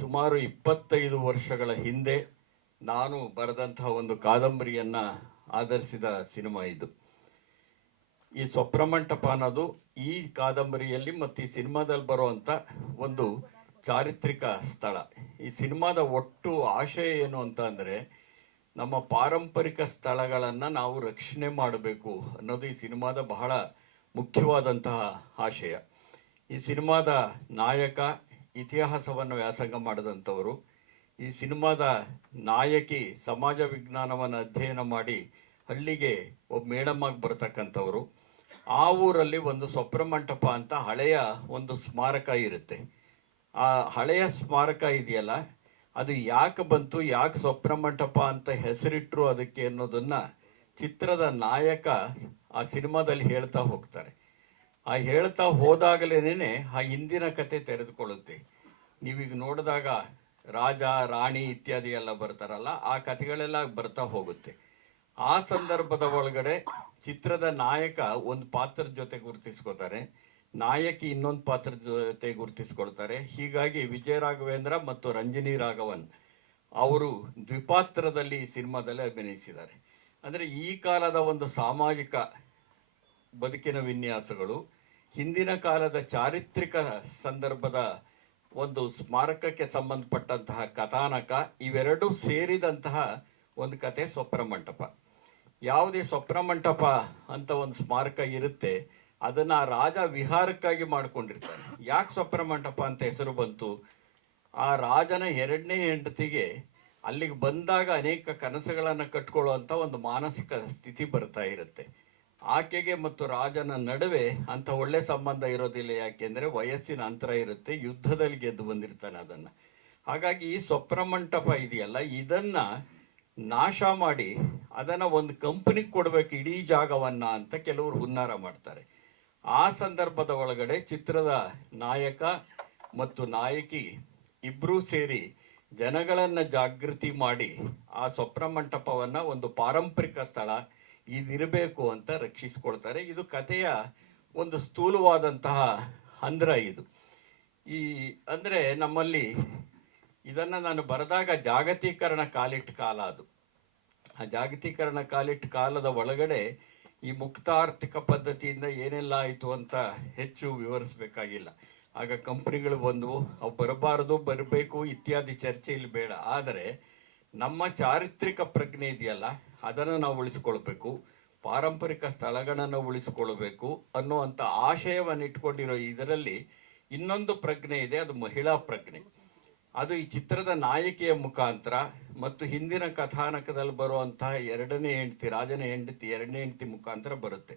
ಸುಮಾರು ಇಪ್ಪತ್ತೈದು ವರ್ಷಗಳ ಹಿಂದೆ ನಾನು ಬರೆದಂತಹ ಒಂದು ಕಾದಂಬರಿಯನ್ನ ಆಧರಿಸಿದ ಸಿನಿಮಾ ಇದು. ಈ ಸ್ವಪ್ರಮಂಟಪ ಅನ್ನೋದು ಈ ಕಾದಂಬರಿಯಲ್ಲಿ ಮತ್ತು ಈ ಸಿನಿಮಾದಲ್ಲಿ ಬರುವಂಥ ಒಂದು ಚಾರಿತ್ರಿಕ ಸ್ಥಳ. ಈ ಸಿನಿಮಾದ ಒಟ್ಟು ಆಶಯ ಏನು ಅಂತ ಅಂದರೆ ನಮ್ಮ ಪಾರಂಪರಿಕ ಸ್ಥಳಗಳನ್ನು ನಾವು ರಕ್ಷಣೆ ಮಾಡಬೇಕು ಅನ್ನೋದು ಈ ಸಿನಿಮಾದ ಬಹಳ ಮುಖ್ಯವಾದಂತಹ ಆಶಯ. ಈ ಸಿನಿಮಾದ ನಾಯಕ ಇತಿಹಾಸವನ್ನು ವ್ಯಾಸಂಗ ಮಾಡಿದಂಥವರು. ಈ ಸಿನಿಮಾದ ನಾಯಕಿ ಸಮಾಜ ವಿಜ್ಞಾನವನ್ನು ಅಧ್ಯಯನ ಮಾಡಿ ಹಳ್ಳಿಗೆ ಒಬ್ಬ ಮೇಡಮ್ ಆಗಿ ಬರ್ತಕ್ಕಂಥವ್ರು. ಆ ಊರಲ್ಲಿ ಒಂದು ಸ್ವಪ್ರಮಂಟಪ ಅಂತ ಹಳೆಯ ಒಂದು ಸ್ಮಾರಕ ಇರುತ್ತೆ. ಆ ಹಳೆಯ ಸ್ಮಾರಕ ಇದೆಯಲ್ಲ, ಅದು ಯಾಕೆ ಬಂತು, ಯಾಕೆ ಸ್ವಪ್ರಮಂಟಪ ಅಂತ ಹೆಸರಿಟ್ಟರು ಅದಕ್ಕೆ ಅನ್ನೋದನ್ನು ಚಿತ್ರದ ನಾಯಕ ಆ ಸಿನಿಮಾದಲ್ಲಿ ಹೇಳ್ತಾ ಹೋಗ್ತಾರೆ. ಆ ಹೇಳ್ತಾ ಹೋದಾಗಲೇನೆ ಆ ಹಿಂದಿನ ಕತೆ ತೆರೆದುಕೊಳ್ಳುತ್ತೆ. ನೀವೀಗ ನೋಡಿದಾಗ ರಾಜ, ರಾಣಿ ಇತ್ಯಾದಿ ಎಲ್ಲ ಬರ್ತಾರಲ್ಲ, ಆ ಕಥೆಗಳೆಲ್ಲ ಬರ್ತಾ ಹೋಗುತ್ತೆ. ಆ ಸಂದರ್ಭದ ಒಳಗಡೆ ಚಿತ್ರದ ನಾಯಕ ಒಂದು ಪಾತ್ರದ ಜೊತೆ ಗುರುತಿಸ್ಕೊತಾರೆ. ನಾಯಕಿ ಇನ್ನೊಂದು ಪಾತ್ರದ ಜೊತೆ ಗುರುತಿಸ್ಕೊಳ್ತಾರೆ. ಹೀಗಾಗಿ ವಿಜಯ ರಾಘವೇಂದ್ರ ಮತ್ತು ರಂಜಿನಿ ರಾಘವನ್ ಅವರು ದ್ವಿಪಾತ್ರದಲ್ಲಿ ಸಿನಿಮಾದಲ್ಲಿ ಅಭಿನಯಿಸಿದ್ದಾರೆ. ಅಂದರೆ ಈ ಕಾಲದ ಒಂದು ಸಾಮಾಜಿಕ ಬದುಕಿನ ವಿನ್ಯಾಸಗಳು, ಹಿಂದಿನ ಕಾಲದ ಚಾರಿತ್ರಿಕ ಸಂದರ್ಭದ ಒಂದು ಸ್ಮಾರಕಕ್ಕೆ ಸಂಬಂಧಪಟ್ಟಂತಹ ಕಥಾನಕ ಇವೆರಡೂ ಸೇರಿದಂತಹ ಒಂದು ಕತೆ ಸ್ವಪ್ನ ಮಂಟಪ ಯಾವುದೇ ಸ್ವಪ್ನ ಮಂಟಪ ಅಂತ ಒಂದು ಸ್ಮಾರಕ ಇರುತ್ತೆ, ಅದನ್ನ ಆ ರಾಜ ವಿಹಾರಕ್ಕಾಗಿ ಮಾಡಿಕೊಂಡಿರ್ತಾರೆ ಯಾಕೆ ಸ್ವಪ್ನ ಮಂಟಪ ಅಂತ ಹೆಸರು ಬಂತು? ಆ ರಾಜನ ಎರಡನೇ ಹೆಂಡತಿಗೆ ಅಲ್ಲಿಗೆ ಬಂದಾಗ ಅನೇಕ ಕನಸುಗಳನ್ನು ಕಟ್ಕೊಳ್ಳುವಂತ ಒಂದು ಮಾನಸಿಕ ಸ್ಥಿತಿ ಬರ್ತಾ ಇರುತ್ತೆ. ಆಕೆಗೆ ಮತ್ತು ರಾಜನ ನಡುವೆ ಅಂಥ ಒಳ್ಳೆ ಸಂಬಂಧ ಇರೋದಿಲ್ಲ ಯಾಕೆಂದರೆ ವಯಸ್ಸಿನ ಅಂತರ ಇರುತ್ತೆ, ಯುದ್ಧದಲ್ಲಿ ಗೆದ್ದು ಬಂದಿರ್ತಾನೆ ಅದನ್ನು. ಹಾಗಾಗಿ ಈ ಸ್ವಪ್ನ ಮಂಟಪ ಇದೆಯಲ್ಲ, ಇದನ್ನು ನಾಶ ಮಾಡಿ ಅದನ್ನು ಒಂದು ಕಂಪ್ನಿಗೆ ಕೊಡಬೇಕು, ಇಡೀ ಜಾಗವನ್ನು ಅಂತ ಕೆಲವರು ಹುನ್ನಾರ ಮಾಡ್ತಾರೆ. ಆ ಸಂದರ್ಭದ ಒಳಗಡೆ ಚಿತ್ರದ ನಾಯಕ ಮತ್ತು ನಾಯಕಿ ಇಬ್ಬರೂ ಸೇರಿ ಜನಗಳನ್ನು ಜಾಗೃತಿ ಮಾಡಿ ಆ ಸ್ವಪ್ನ ಮಂಟಪವನ್ನು ಒಂದು ಪಾರಂಪರಿಕ ಸ್ಥಳ ಇದಿರಬೇಕು ಅಂತ ರಕ್ಷಿಸಿಕೊಳ್ತಾರೆ ಇದು ಕಥೆಯ ಒಂದು ಸ್ಥೂಲವಾದಂತಹ ಹಂದ್ರ ಇದು. ಈ ಅಂದರೆ ನಮ್ಮಲ್ಲಿ ಇದನ್ನು ನಾನು ಬರೆದಾಗ ಜಾಗತೀಕರಣ ಕಾಲಿಟ್ಟ ಕಾಲ ಅದು. ಆ ಜಾಗತೀಕರಣ ಕಾಲಿಟ್ಟ ಕಾಲದ ಒಳಗಡೆ ಈ ಮುಕ್ತ ಆರ್ಥಿಕ ಪದ್ಧತಿಯಿಂದ ಏನೆಲ್ಲ ಆಯಿತು ಅಂತ ಹೆಚ್ಚು ವಿವರಿಸಬೇಕಾಗಿಲ್ಲ. ಆಗ ಕಂಪ್ನಿಗಳು ಬಂದವು ಅವು ಬರಬಾರದು, ಬರಬೇಕು ಇತ್ಯಾದಿ ಚರ್ಚೆ ಇಲ್ಲಿ ಬೇಡ. ಆದರೆ ನಮ್ಮ ಚಾರಿತ್ರಿಕ ಪ್ರಜ್ಞೆ ಇದೆಯಲ್ಲ ಅದನ್ನು ನಾವು ಉಳಿಸ್ಕೊಳ್ಬೇಕು. ಪಾರಂಪರಿಕ ಸ್ಥಳಗಳನ್ನು ಉಳಿಸ್ಕೊಳ್ಬೇಕು ಅನ್ನುವಂಥ ಆಶಯವನ್ನು ಇಟ್ಕೊಂಡಿರೋ ಇದರಲ್ಲಿ ಇನ್ನೊಂದು ಪ್ರಜ್ಞೆ ಇದೆ, ಅದು ಮಹಿಳಾ ಪ್ರಜ್ಞೆ. ಅದು ಈ ಚಿತ್ರದ ನಾಯಕಿಯ ಮುಖಾಂತರ ಮತ್ತು ಹಿಂದಿನ ಕಥಾನಕದಲ್ಲಿ ಬರುವಂತಹ ಎರಡನೇ ಹೆಂಡತಿ, ರಾಜನ ಹೆಂಡತಿ, ಎರಡನೇ ಹೆಂಡತಿ ಮುಖಾಂತರ ಬರುತ್ತೆ.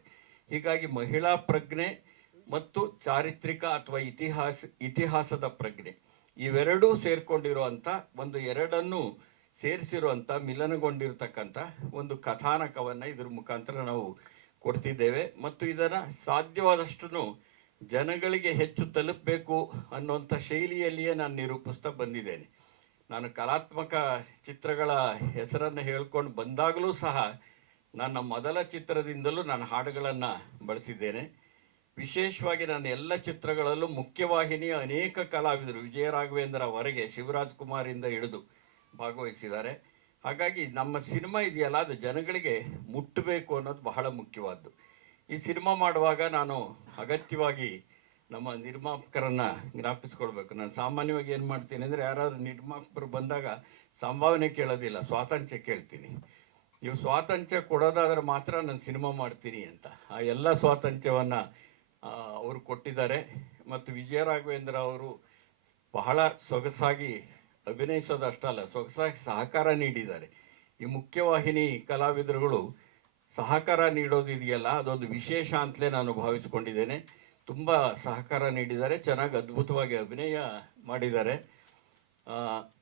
ಹೀಗಾಗಿ ಮಹಿಳಾ ಪ್ರಜ್ಞೆ ಮತ್ತು ಚಾರಿತ್ರಿಕ ಅಥವಾ ಇತಿಹಾಸ, ಇತಿಹಾಸದ ಪ್ರಜ್ಞೆ. ಇವೆರಡೂ ಸೇರ್ಕೊಂಡಿರುವಂಥ ಒಂದು ಎರಡನ್ನು ಸೇರಿಸಿರುವಂತ ಮಿಲನಗೊಂಡಿರ್ತಕ್ಕಂಥ ಒಂದು ಕಥಾನಕವನ್ನ ಇದ್ರ ಮುಖಾಂತರ ನಾವು ಕೊಡ್ತಿದ್ದೇವೆ. ಮತ್ತು ಇದನ್ನು ಸಾಧ್ಯವಾದಷ್ಟು ಜನಗಳಿಗೆ ಹೆಚ್ಚು ತಲುಪಬೇಕು ಅನ್ನುವಂಥ ಶೈಲಿಯಲ್ಲಿಯೇ ನಾನು ನಿರೂಪಿಸ್ತಾ ಬಂದಿದ್ದೇನೆ. ನಾನು ಕಲಾತ್ಮಕ ಚಿತ್ರಗಳ ಹೆಸರನ್ನು ಹೇಳ್ಕೊಂಡು ಬಂದಾಗಲೂ ಸಹ ನನ್ನ ಮೊದಲ ಚಿತ್ರದಿಂದಲೂ ನಾನು ಹಾಡುಗಳನ್ನು ಬಳಸಿದ್ದೇನೆ. ವಿಶೇಷವಾಗಿ ನಾನು ಎಲ್ಲ ಚಿತ್ರಗಳಲ್ಲೂ ಮುಖ್ಯವಾಹಿನಿಯ ಅನೇಕ ಕಲಾವಿದರು ವಿಜಯ ರಾಘವೇಂದ್ರ ಅವರೆಗೆ ಶಿವರಾಜ್ ಕುಮಾರಿಂದ ಹಿಡಿದು ಭಾಗವಹಿಸಿದ್ದಾರೆ. ಹಾಗಾಗಿ ನಮ್ಮ ಸಿನಿಮಾ ಇದೆಯಲ್ಲ, ಅದು ಜನಗಳಿಗೆ ಮುಟ್ಟಬೇಕು ಅನ್ನೋದು ಬಹಳ ಮುಖ್ಯವಾದ್ದು. ಈ ಸಿನಿಮಾ ಮಾಡುವಾಗ ನಾನು ಅಗತ್ಯವಾಗಿ ನಮ್ಮ ನಿರ್ಮಾಪಕರನ್ನ ಜ್ಞಾಪಿಸ್ಕೊಳ್ಬೇಕು. ನಾನು ಸಾಮಾನ್ಯವಾಗಿ ಏನು ಮಾಡ್ತೀನಿ ಅಂದರೆ, ಯಾರಾದರೂ ನಿರ್ಮಾಪಕರು ಬಂದಾಗ ಸಂಭಾವನೆ ಕೇಳೋದಿಲ್ಲ, ಸ್ವಾತಂತ್ರ್ಯ ಕೇಳ್ತೀನಿ. ನೀವು ಸ್ವಾತಂತ್ರ್ಯ ಕೊಡೋದಾದ್ರೆ ಮಾತ್ರ ನಾನು ಸಿನಿಮಾ ಮಾಡ್ತೀನಿ ಅಂತ. ಆ ಎಲ್ಲ ಸ್ವಾತಂತ್ರ್ಯವನ್ನು ಅವರು ಕೊಟ್ಟಿದ್ದಾರೆ. ಮತ್ತು ವಿಜಯ ರಾಘವೇಂದ್ರ ಅವರು ಬಹಳ ಸೊಗಸಾಗಿ ಅಭಿನಯಿಸೋದಷ್ಟಲ್ಲ ಸೊಗಸಾಗಿ ಸಹಕಾರ ನೀಡಿದ್ದಾರೆ. ಈ ಮುಖ್ಯವಾಹಿನಿ ಕಲಾವಿದರುಗಳು ಸಹಕಾರ ನೀಡೋದಿದೆಯಲ್ಲ ಅದೊಂದು ವಿಶೇಷ ಅಂತಲೇ ನಾನು ಭಾವಿಸ್ಕೊಂಡಿದ್ದೇನೆ. ತುಂಬ ಸಹಕಾರ ನೀಡಿದ್ದಾರೆ, ಚೆನ್ನಾಗಿ ಅದ್ಭುತವಾಗಿ ಅಭಿನಯ ಮಾಡಿದ್ದಾರೆ.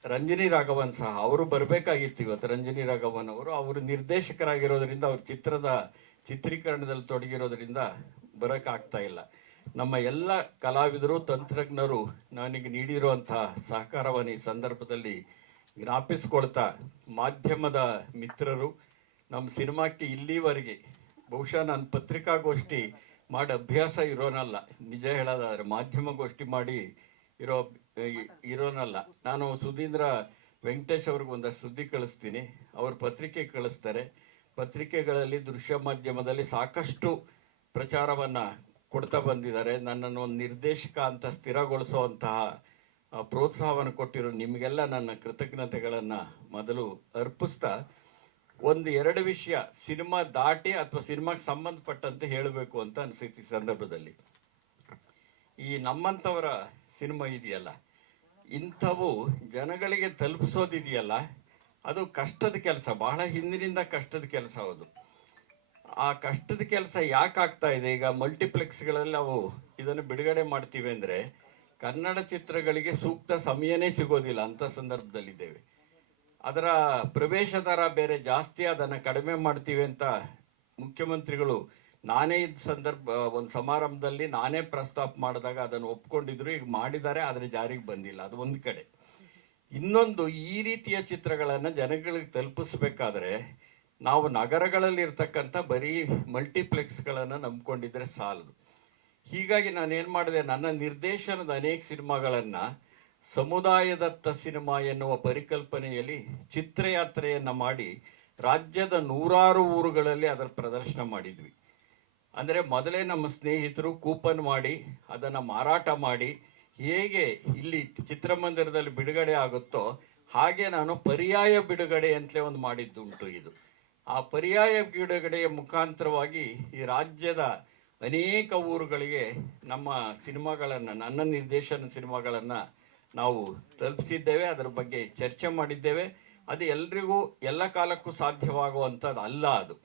ರಂಜನಿ ರಾಘವನ್ ಸಹ, ಅವರು ಬರಬೇಕಾಗಿತ್ತು ಇವತ್ತು ರಂಜನಿ ರಾಘವನ್ ಅವರು. ಅವರು ನಿರ್ದೇಶಕರಾಗಿರೋದರಿಂದ, ಅವ್ರ ಚಿತ್ರದ ಚಿತ್ರೀಕರಣದಲ್ಲಿ ತೊಡಗಿರೋದರಿಂದ ಬರೋಕ್ಕಾಗ್ತಾ ಇಲ್ಲ. ನಮ್ಮ ಎಲ್ಲ ಕಲಾವಿದರು, ತಂತ್ರಜ್ಞರು ನನಗೆ ನೀಡಿರುವಂತಹ ಸಹಕಾರವನ್ನು ಈ ಸಂದರ್ಭದಲ್ಲಿ ಜ್ಞಾಪಿಸ್ಕೊಳ್ತಾ ಮಾಧ್ಯಮದ ಮಿತ್ರರು, ನಮ್ಮ ಸಿನಿಮಾಕ್ಕೆ ಇಲ್ಲಿವರೆಗೆ ಬಹುಶಃ ನಾನು ಪತ್ರಿಕಾಗೋಷ್ಠಿ ಮಾಡಿ ಅಭ್ಯಾಸ ಇರೋನಲ್ಲ, ನಿಜ ಹೇಳೋದಾದ್ರೆ ಮಾಧ್ಯಮ ಗೋಷ್ಠಿ ಮಾಡಿ ಇರೋ ಇರೋನಲ್ಲ. ನಾನು ಸುಧೀಂದ್ರ ವೆಂಕಟೇಶ್ ಅವ್ರಿಗೆ ಒಂದಷ್ಟು ಸುದ್ದಿ ಕಳಿಸ್ತೀನಿ. ಅವರು ಪತ್ರಿಕೆ ಕಳಿಸ್ತಾರೆ. ಪತ್ರಿಕೆಗಳಲ್ಲಿ ದೃಶ್ಯ ಮಾಧ್ಯಮದಲ್ಲಿ ಸಾಕಷ್ಟು ಪ್ರಚಾರವನ್ನ ಕೊಡ್ತಾ ಬಂದಿದ್ದಾರೆ. ನನ್ನನ್ನು ಒಂದು ನಿರ್ದೇಶಕ ಅಂತ ಸ್ಥಿರಗೊಳಿಸುವಂತಹ ಪ್ರೋತ್ಸಾಹವನ್ನು ಕೊಟ್ಟಿರೋ ನಿಮಗೆಲ್ಲ ನನ್ನ ಕೃತಜ್ಞತೆಗಳನ್ನು ಮೊದಲು ಅರ್ಪಿಸ್ತಾ, ಒಂದು ಎರಡು ವಿಷಯ ಸಿನಿಮಾ ದಾಟಿ ಅಥವಾ ಸಿನಿಮಾಗೆ ಸಂಬಂಧಪಟ್ಟಂತೆ ಹೇಳಬೇಕು ಅಂತ ಅನಿಸುತ್ತೆ ಈ ಸಂದರ್ಭದಲ್ಲಿ. ಈ ನಮ್ಮಂಥವರ ಸಿನಿಮಾ ಇದೆಯಲ್ಲ, ಇಂಥವು ಜನಗಳಿಗೆ ತಲುಪಿಸೋದಿದೆಯಲ್ಲ, ಅದು ಕಷ್ಟದ ಕೆಲಸ, ಬಹಳ ಹಿಂದಿನಿಂದ ಕಷ್ಟದ ಕೆಲಸ ಹೌದು ಆ ಕಷ್ಟದ ಕೆಲಸ ಯಾಕೆ ಆಗ್ತಾ ಇದೆ? ಈಗ ಮಲ್ಟಿಪ್ಲೆಕ್ಸ್ಗಳಲ್ಲಿ ನಾವು ಇದನ್ನು ಬಿಡುಗಡೆ ಮಾಡ್ತೀವಿ ಅಂದರೆ ಕನ್ನಡ ಚಿತ್ರಗಳಿಗೆ ಸೂಕ್ತ ಸಮಯನೇ ಸಿಗೋದಿಲ್ಲ ಅಂತ ಸಂದರ್ಭದಲ್ಲಿದ್ದೇವೆ. ಅದರ ಪ್ರವೇಶ ದರ ಬೇರೆ ಜಾಸ್ತಿ, ಅದನ್ನು ಕಡಿಮೆ ಮಾಡ್ತೀವಿ ಅಂತ ಮುಖ್ಯಮಂತ್ರಿಗಳು ನಾನೇ ಇದ್ದ ಸಂದರ್ಭ, ಒಂದು ಸಮಾರಂಭದಲ್ಲಿ ನಾನೇ ಪ್ರಸ್ತಾಪ ಮಾಡಿದಾಗ ಅದನ್ನು ಒಪ್ಕೊಂಡಿದ್ರು, ಈಗ ಮಾಡಿದ್ದಾರೆ, ಆದರೆ ಜಾರಿಗೆ ಬಂದಿಲ್ಲ. ಅದು ಒಂದು ಕಡೆ. ಇನ್ನೊಂದು, ಈ ರೀತಿಯ ಚಿತ್ರಗಳನ್ನು ಜನಗಳಿಗೆ ತಲುಪಿಸ್ಬೇಕಾದ್ರೆ ನಾವು ನಗರಗಳಲ್ಲಿ ಇರ್ತಕ್ಕಂಥ ಬರೀ ಮಲ್ಟಿಪ್ಲೆಕ್ಸ್ಗಳನ್ನು ನಂಬ್ಕೊಂಡಿದ್ರೆ ಸಾಲದು. ಹೀಗಾಗಿ ನಾನು ಏನು ಮಾಡಿದೆ, ನನ್ನ ನಿರ್ದೇಶನದ ಅನೇಕ ಸಿನಿಮಾಗಳನ್ನು ಸಮುದಾಯದತ್ತ ಸಿನಿಮಾ ಎನ್ನುವ ಪರಿಕಲ್ಪನೆಯಲ್ಲಿ ಚಿತ್ರಯಾತ್ರೆಯನ್ನು ಮಾಡಿ ರಾಜ್ಯದ ನೂರಾರು ಊರುಗಳಲ್ಲಿ ಅದರ ಪ್ರದರ್ಶನ ಮಾಡಿದ್ವಿ. ಅಂದರೆ ಮೊದಲೇ ನಮ್ಮ ಸ್ನೇಹಿತರು ಕೂಪನ್ ಮಾಡಿ, ಅದನ್ನು ಮಾರಾಟ ಮಾಡಿ ಹೇಗೆ ಇಲ್ಲಿ ಚಿತ್ರಮಂದಿರದಲ್ಲಿ ಬಿಡುಗಡೆ ಆಗುತ್ತೋ ಹಾಗೆ ನಾನು ಪರ್ಯಾಯ ಬಿಡುಗಡೆ ಅಂತಲೇ ಒಂದು ಮಾಡಿದ್ದುಂಟು ಇದು. ಆ ಪರ್ಯಾಯ ಬಿಡುಗಡೆಯ ಮುಖಾಂತರವಾಗಿ ಈ ರಾಜ್ಯದ ಅನೇಕ ಊರುಗಳಿಗೆ ನಮ್ಮ ಸಿನಿಮಾಗಳನ್ನು, ನನ್ನ ನಿರ್ದೇಶನ ಸಿನಿಮಾಗಳನ್ನು ನಾವು ತಲುಪಿಸಿದ್ದೇವೆ. ಅದರ ಬಗ್ಗೆ ಚರ್ಚೆ ಮಾಡಿದ್ದೇವೆ. ಅದು ಎಲ್ರಿಗೂ, ಎಲ್ಲ ಕಾಲಕ್ಕೂ ಸಾಧ್ಯವಾಗುವಂಥದ್ದು ಅಲ್ಲ ಅದು.